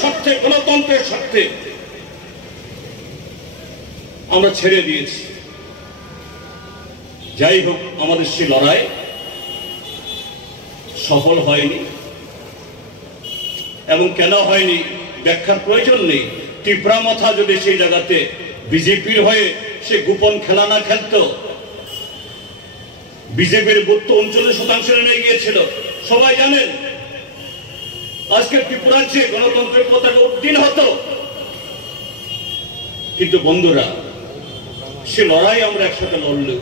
স্বার্থে, গণতন্ত্রের স্বার্থে আমরা ছেড়ে দিয়েছি। যাই হোক, আমাদের সেই লড়াই সফল হয়নি, এবং কেন হয়নি ব্যাখ্যার প্রয়োজন নেই। টিপরা মাথা যদি সেই জায়গাতে বিজেপির হয়ে সে গোপন খেলা না খেলত, বিজেপির বুথ 39% নিয়ে গিয়েছিল, সবাই জানেন। আজকে ত্রিপুরার যে গণতন্ত্রের পতাকা উত্তীর্ণ হতো। কিন্তু বন্ধুরা, সে লড়াই আমরা একসাথে লড়লেও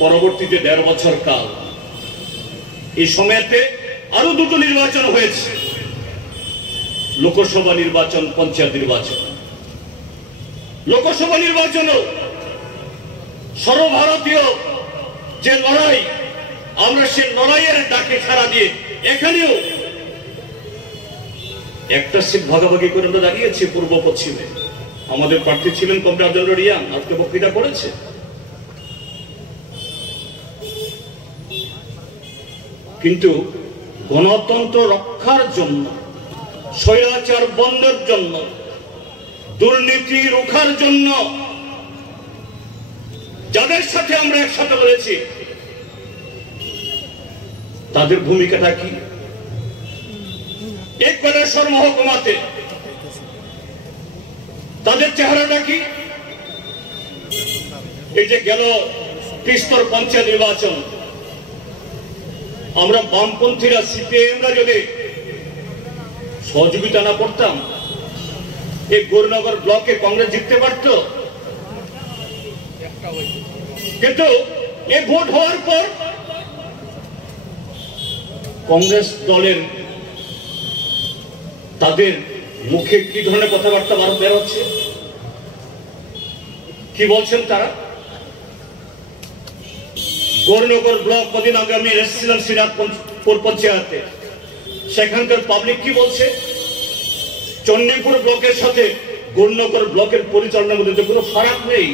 পরবর্তীতে 1.5 বছর কাল এই সময়তে আরো দুটো নির্বাচন হয়েছে, লোকসভা নির্বাচন, পঞ্চায়েত নির্বাচন। লোকসভা নির্বাচনও সর্বভারতীয় যে লড়াই, আমরা সে লড়াইয়ের ডাকে সাড়া দিয়ে এখানেও একটা সিট ভাগাভাগি করে আমরা দাঁড়িয়েছি পূর্ব পশ্চিমে। আমাদের প্রার্থী ছিলেন কমরেড আব্দুল রিয়ান, আজকে বক্তৃতা করেছে। কিন্তু গণতন্ত্র রক্ষার জন্য, স্বৈরাচার বন্ধের জন্য, দুর্নীতি রোখার জন্য যাদের সাথে আমরা একসাথে রয়েছি, তাদের ভূমিকাটা কি? এক বেলেশ্বর মহকুমাতে তাদের চেহারাটা কি? এই যে গেল ত্রিস্তর পঞ্চায়েত নির্বাচন, আমরা বামপন্থীরা, সিপিএমরা যদি সহযোগিতা না করতাম, এই গৌরনগর ব্লকে কংগ্রেস জিততে পারত। কিন্তু এই ভোট হওয়ার পর কংগ্রেস দলের তাদের মুখে কি ধরনের কথাবার্তা বের হচ্ছে, কি বলছেন তারা? গৌরনগর ব্লক কদিন আগে আমি এসেছিলাম শ্রীনাথপুর পঞ্চায়েতে, সেখানকার পাবলিক কি বলছে? চণ্ডীপুর ব্লকের সাথে গৌরনগর ব্লকের পরিচালনার মধ্যে কোনো ফারাক নেই।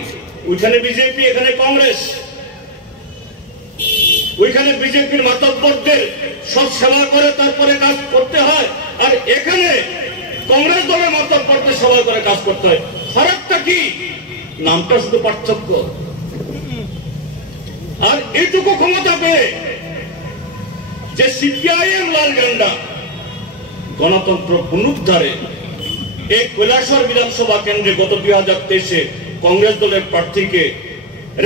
ওইখানে বিজেপি, এখানে কংগ্রেস। ওইখানে বিজেপির মাতব্বরদের সব সেবা করে তারপরে কাজ করতে হয়, আর এখানে কংগ্রেস দলের মাতব্বরদের সেবা করে কাজ করতে হয়। ফারাকটা কি? নামটা শুধু পার্থক্য। আর এইটুকু ক্ষমতা পেয়ে যে সিপিআইএম লাল ঝান্ডা গণতন্ত্র পুনরুদ্ধারে এই কৈলাসহর বিধানসভা কেন্দ্রে গত 2023-এ কংগ্রেস দলের প্রার্থীকে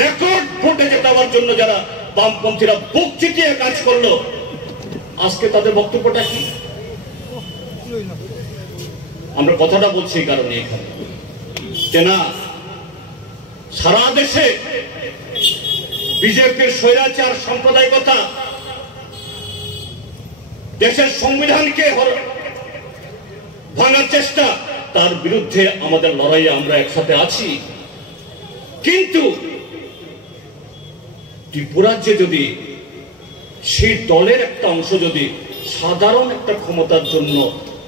রেকর্ড ভোটে জেতাবার জন্য যারা বামপন্থীরা বুক চিতিয়ে কাজ করলো, আজকে তাদের বক্তব্যটা কি? আমরা কথাটা বলছি এই কারণে এখানে যে না, সারা দেশে বিজেপির স্বৈরাচার সাম্প্রদায়িকতা, দেশের সংবিধানকে ভাঙার চেষ্টা, তার বিরুদ্ধে আমাদের লড়াইয়ে আমরা একসাথে আছি। কিন্তু ত্রিপুরাজ্যে যদি সেই দলের একটা অংশ যদি সাধারণ একটা ক্ষমতার জন্য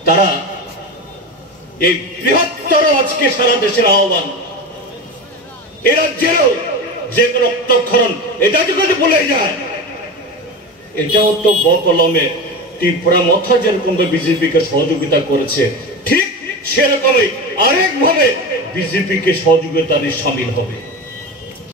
তারা এই বৃহত্তর আজকে সারা দেশের আহ্বান, এ রাজ্যেরও যে রক্তক্ষরণ, এটা যদি বলে যায়, এটাও তো বকলমে ত্রিপুরা মাথা যেরকম বিজেপিকে সহযোগিতা করেছে, ঠিক সেরকমই আরেকভাবে বিজেপিকে সহযোগিতায় সামিল হবে।